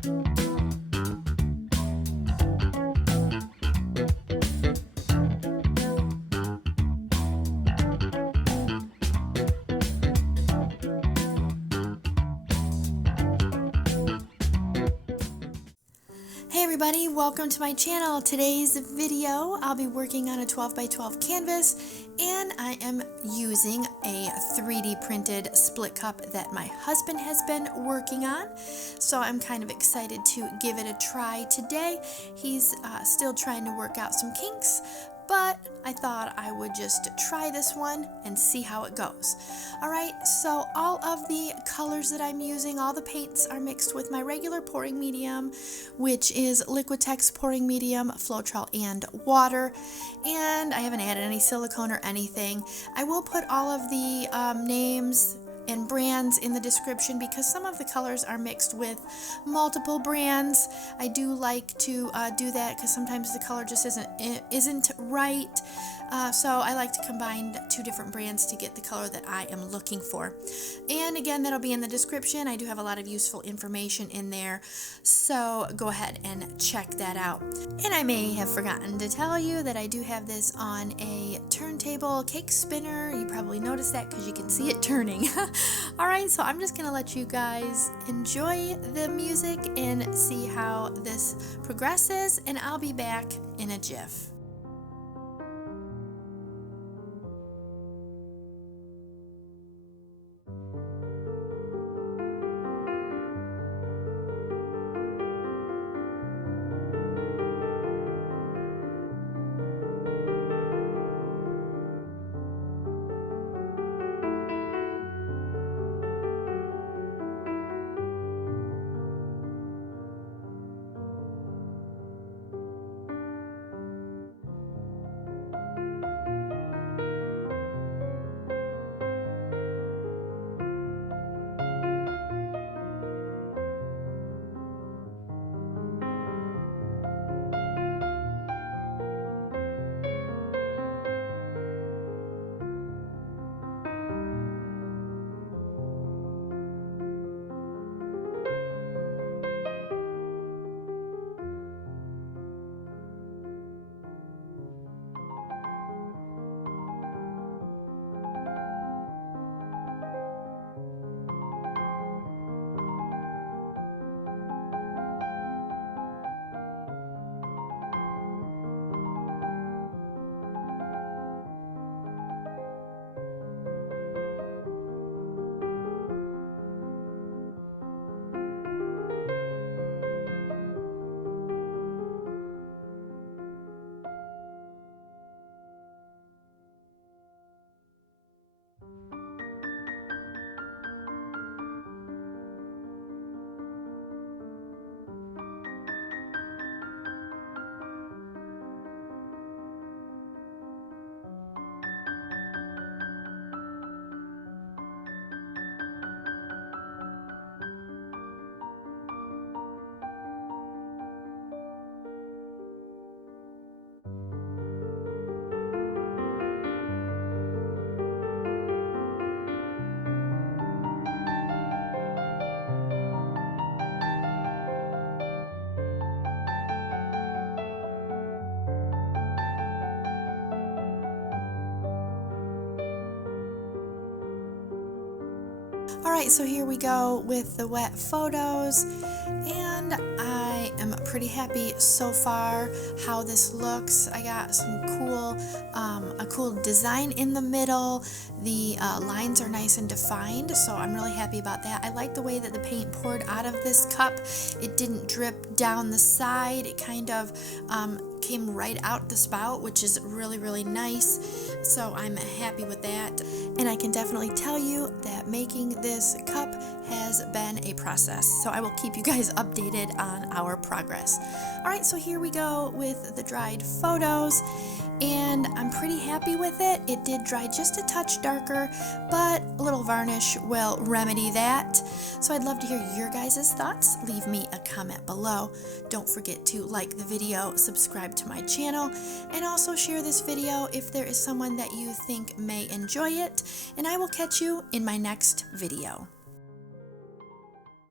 Hey everybody, welcome to my channel. Today's video, I'll be working on a 12 by 12 canvas, and I am using a 3D printed split cup that my husband has been working on. So I'm kind of excited to give it a try today. He's still trying to work out some kinks, but I thought I would just try this one and see how it goes. Alright, so all of the colors that I'm using, all the paints are mixed with my regular pouring medium, which is Liquitex Pouring Medium, Floetrol, and water. And I haven't added any silicone or anything. I will put all of the names and brands in the description because some of the colors are mixed with multiple brands. I do like to do that because sometimes the color just isn't right. So I like to combine two different brands to get the color that I am looking for. And again, that'll be in the description. I do have a lot of useful information in there, so go ahead and check that out. And I may have forgotten to tell you that I do have this on a turntable cake spinner. You probably noticed that because you can see it turning. Alright, so I'm just going to let you guys enjoy the music and see how this progresses, and I'll be back in a jiff. Alright, so here we go with the wet photos, and I am pretty happy so far how this looks. I got some cool, a cool design in the middle. The lines are nice and defined, so I'm really happy about that. I like the way that the paint poured out of this cup. It didn't drip down the side. It kind of came right out the spout, which is really, really nice. So I'm happy with that. And I can definitely tell you that making this cup has been a process. So I will keep you guys updated on our progress. Alright, so here we go with the dried photos. And I'm pretty happy with it. It did dry just a touch darker, but a little varnish will remedy that. So I'd love to hear your guys' thoughts. Leave me a comment below. Don't forget to like the video, subscribe to my channel, and also share this video if there is someone that you think may enjoy it. And I will catch you in my next video.